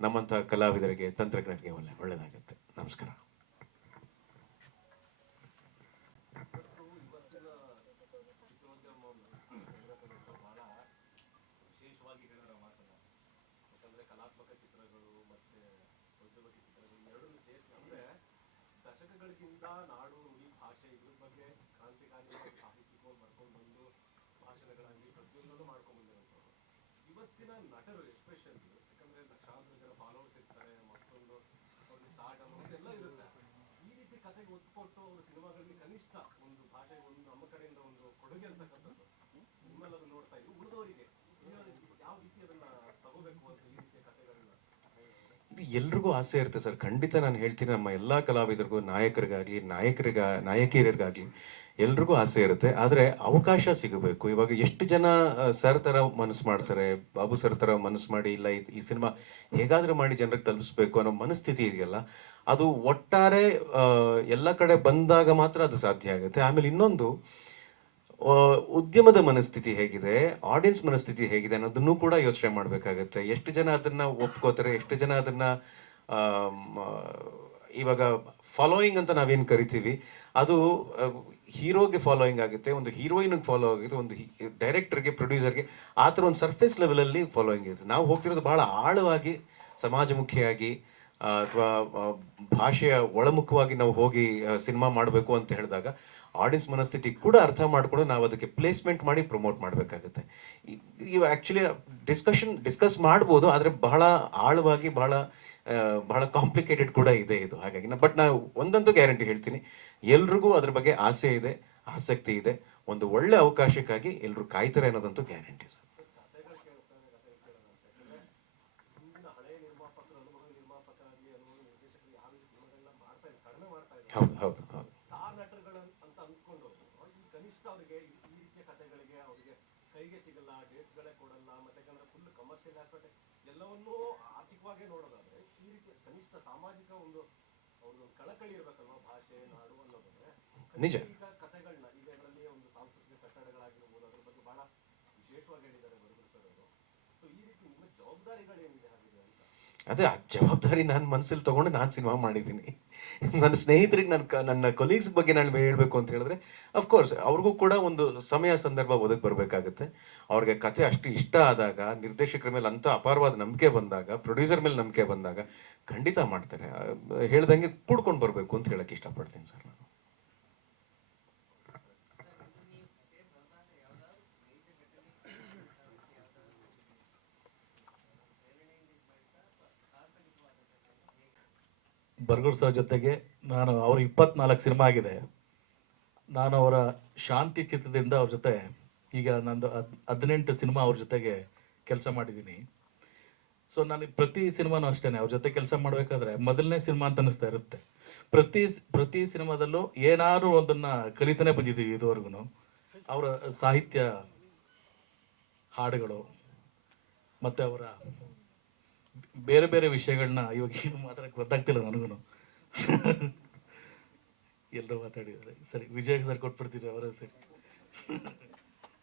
ನಮ್ಮಂಥ ಕಲಾವಿದರಿಗೆ, ತಂತ್ರಜ್ಞರಿಗೆ ಒಳ್ಳೆ ಒಳ್ಳೇದಾಗುತ್ತೆ. ನಮಸ್ಕಾರ ದಶಕಗಳಿಗಿಂತ ನಾಡು ನುಡಿ ಭಾಷೆ ಇದ್ರ ಬಗ್ಗೆ ಕ್ರಾಂತಿಕಾರಿ ಸಾಹಿತ್ಯಿಕವಾಗಿ ಬರ್ಕೊಂಡು ಬಂದು ಭಾಷಣಗಳಾಗಲಿ ಇದು ಎಲ್ರಿಗೂ ಆಸೆ ಇರುತ್ತೆ ಸರ್. ಖಂಡಿತ ನಾನು ಹೇಳ್ತೀನಿ, ನಮ್ಮ ಎಲ್ಲಾ ಕಲಾವಿದರಿಗೂ, ನಾಯಕರಿಗಾಗ್ಲಿ, ನಾಯಕರಿಗ, ನಾಯಕಿಯರಿಗಾಗ್ಲಿ ಎಲ್ರಿಗೂ ಆಸೆ ಇರುತ್ತೆ. ಆದ್ರೆ ಅವಕಾಶ ಸಿಗಬೇಕು. ಇವಾಗ ಎಷ್ಟು ಜನ ಸರ್ ತರ ಮನಸ್ಸು ಮಾಡ್ತಾರೆ, ಬಾಬು ಸರ್ ಥರ ಮನಸ್ಸು ಮಾಡಿ, ಇಲ್ಲ ಈ- ಈ ಸಿನಿಮಾ ಹೇಗಾದ್ರೂ ಮಾಡಿ ಜನರಿಗೆ ತಲುಪಿಸ್ಬೇಕು ಅನ್ನೋ ಮನಸ್ಥಿತಿ ಇದೆಯಲ್ಲ ಅದು ಒಟ್ಟಾರೆ ಎಲ್ಲ ಕಡೆ ಬಂದಾಗ ಮಾತ್ರ ಅದು ಸಾಧ್ಯ ಆಗುತ್ತೆ. ಆಮೇಲೆ ಇನ್ನೊಂದು ಉದ್ಯಮದ ಮನಸ್ಥಿತಿ ಹೇಗಿದೆ ಆಡಿಯನ್ಸ್ ಮನಸ್ಥಿತಿ ಹೇಗಿದೆ ಅನ್ನೋದನ್ನು ಕೂಡ ಯೋಚನೆ ಮಾಡಬೇಕಾಗತ್ತೆ. ಎಷ್ಟು ಜನ ಅದನ್ನ ಒಪ್ಕೋತಾರೆ, ಎಷ್ಟು ಜನ ಅದನ್ನ ಇವಾಗ ಫಾಲೋಯಿಂಗ್ ಅಂತ ನಾವೇನು ಕರಿತೀವಿ, ಅದು ಹೀರೋಗೆ ಫಾಲೋಯಿಂಗ್ ಆಗುತ್ತೆ, ಒಂದು ಹೀರೋಯಿನ್ ಫಾಲೋ ಆಗುತ್ತೆ, ಒಂದು ಡೈರೆಕ್ಟರ್ಗೆ ಪ್ರೊಡ್ಯೂಸರ್ಗೆ ಆ ಥರ ಒಂದು ಸರ್ಫೇಸ್ ಲೆವೆಲಲ್ಲಿ ಫಾಲೋಯಿಂಗ್ ಇರುತ್ತೆ. ನಾವು ಹೋಗ್ತಿರೋದು ಬಹಳ ಆಳವಾಗಿ, ಸಮಾಜಮುಖಿಯಾಗಿ ಅಥವಾ ಭಾಷೆಯ ಒಳಮುಖವಾಗಿ ನಾವು ಹೋಗಿ ಸಿನಿಮಾ ಮಾಡಬೇಕು ಅಂತ ಹೇಳಿದಾಗ ಆಡಿಯನ್ಸ್ ಮನಸ್ಥಿತಿ ಕೂಡ ಅರ್ಥ ಮಾಡಿಕೊಂಡು ನಾವು ಅದಕ್ಕೆ ಪ್ಲೇಸ್ಮೆಂಟ್ ಮಾಡಿ ಪ್ರಮೋಟ್ ಮಾಡಬೇಕಾಗುತ್ತೆ. ಇವು ಆ್ಯಕ್ಚುಲಿ ಡಿಸ್ಕಷನ್ ಡಿಸ್ಕಸ್ ಮಾಡ್ಬೋದು, ಆದರೆ ಬಹಳ ಆಳವಾಗಿ ಬಹಳ ಬಹಳ ಕಾಂಪ್ಲಿಕೇಟೆಡ್ ಕೂಡ ಇದೆ ಇದು. ಹಾಗಾಗಿ ನಾ ಬಟ್ ನಾವು ಒಂದಂತೂ ಗ್ಯಾರಂಟಿ ಹೇಳ್ತೀನಿ, ಎಲ್ರಿಗೂ ಅದ್ರ ಬಗ್ಗೆ ಆಸೆ ಇದೆ, ಆಸಕ್ತಿ ಇದೆ, ಒಂದು ಒಳ್ಳೆ ಅವಕಾಶಕ್ಕಾಗಿ ಎಲ್ಲರೂ ಕಾಯ್ತಾರೆ ಅನ್ನೋದಂತೂ ಗ್ಯಾರಂಟಿ ಹೌದು ಹೌದು ಹೌದು. ನಿಜ. ಅದೇ ಆ ಜವಾಬ್ದಾರಿ ನಾನು ಮನಸ್ಸಲ್ಲಿ ತಗೊಂಡು ನಾನು ಸಿನಿಮಾ ಮಾಡಿದ್ದೀನಿ. ನನ್ನ ಸ್ನೇಹಿತರಿಗೆ, ನನ್ನ ನನ್ನ ಕೊಲೀಗ್ಸ್ ಬಗ್ಗೆ ನಾನು ಹೇಳಬೇಕು ಅಂತ ಹೇಳಿದ್ರೆ ಅಫ್ಕೋರ್ಸ್ ಅವ್ರಿಗೂ ಕೂಡ ಒಂದು ಸಮಯ ಸಂದರ್ಭ ಒದಗಿ ಬರಬೇಕಾಗುತ್ತೆ. ಅವ್ರಿಗೆ ಕಥೆ ಅಷ್ಟು ಇಷ್ಟ ಆದಾಗ, ನಿರ್ದೇಶಕರ ಮೇಲೆ ಅಂತ ಅಪಾರವಾದ ನಂಬಿಕೆ ಬಂದಾಗ ಪ್ರೊಡ್ಯೂಸರ್ ಮೇಲೆ ನಂಬಿಕೆ ಬಂದಾಗ ಖಂಡಿತ ಮಾಡ್ತಾರೆ. ಹೇಳ್ದಂಗೆ ಕೂಡ್ಕೊಂಡು ಬರಬೇಕು ಅಂತ ಹೇಳಕ್ಕೆ ಇಷ್ಟಪಡ್ತೀನಿ ಸರ್ ನಾನು. ಬರ್ಗೂರ್ ಸರ್ ಜೊತೆಗೆ ನಾನು ಅವ್ರ ಇಪ್ಪತ್ನಾಲ್ಕು ಸಿನಿಮಾ ಆಗಿದೆ. ನಾನು ಅವರ ಶಾಂತಿ ಚಿತ್ರದಿಂದ ಅವ್ರ ಜೊತೆ ಈಗ ನಂದು ಹದ್, ಹದಿನೆಂಟು ಸಿನಿಮಾ ಅವ್ರ ಜೊತೆಗೆ ಕೆಲಸ ಮಾಡಿದ್ದೀನಿ. ಸೊ ನನಗೆ ಪ್ರತಿ ಸಿನಿಮಾನು ಅಷ್ಟೇ ಅವ್ರ ಜೊತೆ ಕೆಲಸ ಮಾಡಬೇಕಾದ್ರೆ ಮೊದಲನೇ ಸಿನಿಮಾ ಅಂತ ಅನಿಸ್ತಾ ಇರುತ್ತೆ. ಪ್ರತಿ ಪ್ರತಿ ಸಿನಿಮಾದಲ್ಲೂ ಏನಾದ್ರು ಒಂದನ್ನ ಕಲಿತಾನೆ ಬಂದಿದ್ದೀವಿ ಇದುವರೆಗೂ ಅವರ ಸಾಹಿತ್ಯ ಹಾಡುಗಳು, ಮತ್ತೆ ಅವರ ಬೇರೆ ಬೇರೆ ವಿಷಯಗಳನ್ನ ಇವಾಗ ಏನು ಮಾತಾಡಕ್ಕೆ ಗೊತ್ತಾಗ್ತಿಲ್ಲ ನನಗೂ ಎಲ್ಲರೂ ಮಾತಾಡಿದ್ದಾರೆ. ಸರಿ, ವಿಜಯ್ ಸರ್ ಕೊಟ್ಬಿಡ್ತೀರಿ ಅವರ ಸರಿ.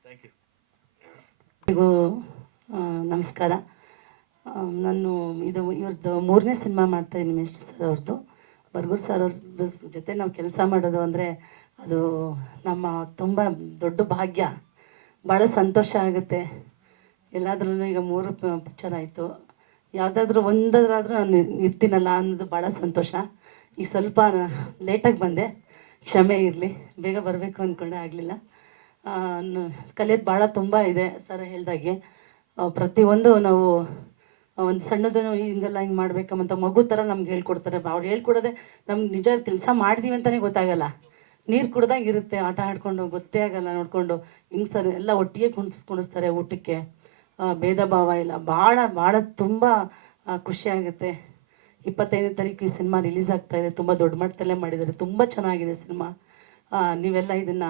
ಥ್ಯಾಂಕ್ ಯು ನಮಸ್ಕಾರ. ನಾನು ಇದು ಇವ್ರದ್ದು ಮೂರನೇ ಸಿನಿಮಾ ಮಾಡ್ತಾ ಇದ್ದೀನಿ ಮಿಸ್ಟರ್ ಸರ್ ಅವ್ರದ್ದು. ಬರ್ಗೂರ್ ಸರ್ ಅವ್ರದ್ದು ಜೊತೆ ನಾವು ಕೆಲಸ ಮಾಡೋದು ಅಂದರೆ ಅದು ನಮ್ಮ ತುಂಬ ದೊಡ್ಡ ಭಾಗ್ಯ. ಭಾಳ ಸಂತೋಷ ಆಗುತ್ತೆ. ಎಲ್ಲಾದ್ರೂ ಈಗ ಮೂರು ಪಿಕ್ಚರ್ ಆಯಿತು. ಯಾವುದಾದ್ರೂ ಒಂದರಾದ್ರೂ ನಾನು ಇರ್ತೀನಲ್ಲ ಅನ್ನೋದು ಭಾಳ ಸಂತೋಷ. ಈಗ ಸ್ವಲ್ಪ ಲೇಟಾಗಿ ಬಂದೆ. ಕ್ಷಮೆ ಇರಲಿ. ಬೇಗ ಬರಬೇಕು ಅಂದ್ಕೊಂಡೆ ಆಗಲಿಲ್ಲ. ಕಲಿಯೋದು ಭಾಳ ತುಂಬ ಇದೆ ಸರ್ ಹೇಳ್ದಾಗೆ. ಪ್ರತಿಯೊಂದು ನಾವು ಒಂದು ಸಣ್ಣದನ್ನು ಹಿಂಗೆಲ್ಲ ಹಿಂಗೆ ಮಾಡ್ಬೇಕಂತ ಮಗು ಥರ ನಮ್ಗೆ ಹೇಳ್ಕೊಡ್ತಾರೆ. ಅವ್ರು ಹೇಳ್ಕೊಡೋದೆ ನಮ್ಗೆ ನಿಜ ಕೆಲಸ ಮಾಡಿದೀವಿ ಅಂತಲೇ ಗೊತ್ತಾಗಲ್ಲ. ನೀರು ಕುಡ್ದಂಗೆ ಇರುತ್ತೆ. ಆಟ ಆಡ್ಕೊಂಡು, ಗೊತ್ತೇ ಆಗಲ್ಲ ನೋಡಿಕೊಂಡು. ಹಿಂಗೆ ಸರ್ ಎಲ್ಲ ಒಟ್ಟಿಗೆ ಕುಣಿಸ್ ಕುಣಿಸ್ತಾರೆ ಊಟಕ್ಕೆ. ಭೇದ ಭಾವ ಇಲ್ಲ. ಭಾಳ ಭಾಳ ತುಂಬ ಖುಷಿಯಾಗುತ್ತೆ ಇಪ್ಪತ್ತೈದನೇ ತಾರೀಕು ಈ ಸಿನಿಮಾ ರಿಲೀಸ್ ಆಗ್ತಾ ಇದೆ. ತುಂಬ ದೊಡ್ಡ ಮಟ್ಟದಲ್ಲೇ ಮಾಡಿದ್ದಾರೆ. ತುಂಬ ಚೆನ್ನಾಗಿದೆ ಸಿನಿಮಾ. ನೀವೆಲ್ಲ ಇದನ್ನು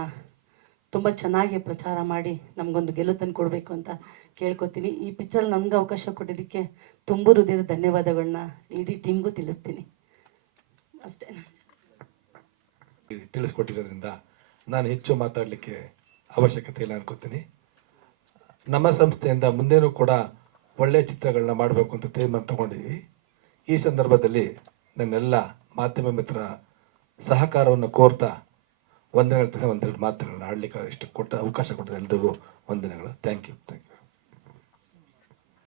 ತುಂಬ ಚೆನ್ನಾಗಿ ಪ್ರಚಾರ ಮಾಡಿ ನಮಗೊಂದು ಗೆಲುವು ತಂದು ಕೊಡಬೇಕು ಅಂತ ಕೇಳ್ಕೊತೀನಿ. ಈ ಪಿಕ್ಚರ್ ನಮ್ಗೆ ಅವಕಾಶ ಕೊಟ್ಟಿದ್ದಕ್ಕೆ ತುಂಬ ಹೃದಯದ ಧನ್ಯವಾದಗಳನ್ನ ಇಡೀ ಟೀಮ್ಗೂ ತಿಳಿಸ್ತೀನಿ. ಅಷ್ಟೇ. ತಿಳಿಸ್ಕೊಟ್ಟಿರೋದ್ರಿಂದ ನಾನು ಹೆಚ್ಚು ಮಾತಾಡಲಿಕ್ಕೆ ಅವಶ್ಯಕತೆ ಇಲ್ಲ ಅನ್ಕೋತೀನಿ. ನಮ್ಮ ಸಂಸ್ಥೆಯಿಂದ ಮುಂದೇನೂ ಕೂಡ ಒಳ್ಳೆಯ ಚಿತ್ರಗಳನ್ನ ಮಾಡಬೇಕು ಅಂತ ತೀರ್ಮಾನ ತಗೊಂಡಿದ್ದೀವಿ ಈ ಸಂದರ್ಭದಲ್ಲಿ ನನ್ನೆಲ್ಲ ಮಾಧ್ಯಮ ಮಿತ್ರ ಸಹಕಾರವನ್ನು ಕೋರ್ತಾ ವಂದನೆಗಳು ಒಂದೆರಡು ಮಾತುಗಳನ್ನ ಆಡಲಿಕ್ಕೆ ಇಷ್ಟು ಕೊಟ್ಟ ಅವಕಾಶ ಕೊಟ್ಟಿದೆ ಎಲ್ರಿಗೂ ವಂದನೆಗಳು. Thank you thank you